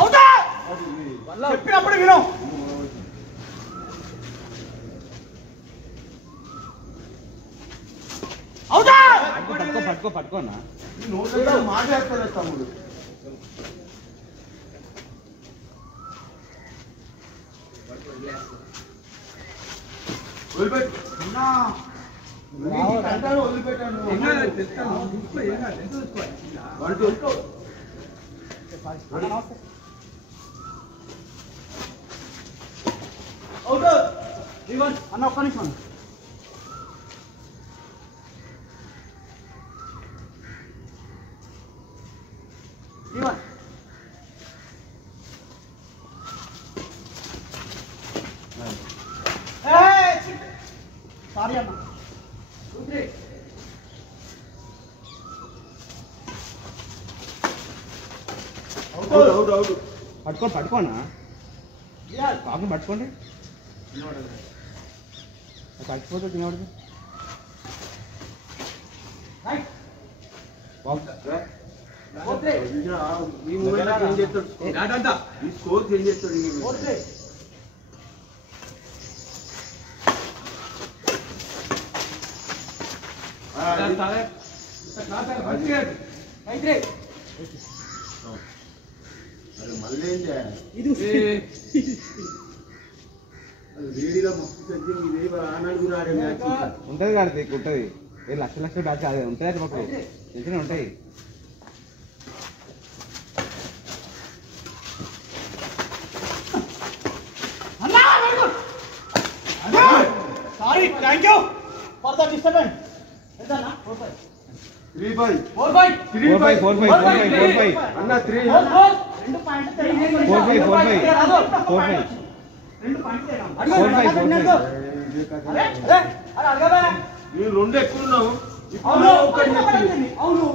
అవుతా చెప్పినప్పుడు విను. అవుతా పట్టుకోనా మాట్లాడతారు తమ్ముడు. వదిలిపెట్టాను అన్న ఒక్క నిమిషం సారీ అన్న పట్టుకోనా కాకుని పట్టుకోండి పట్టుకోవచ్చు తినవద్దు స్కోర్ చేంజ్ చేస్తాడు. అరే మళ్ళీ వేడిలో మస్తు ఉంటుంది కార్తీక్ ఉంటుంది లక్షల బ్యాచ్ అదే ఉంటుంది అది మాకు తెలిసిన ఉంటాయి. Sorry thank you for the disturbance. ఎంతన్నా 3-5 అన్న 3 రెండు పాయింట్లు 2 ఎక్కువ ఉన్నావు. అవును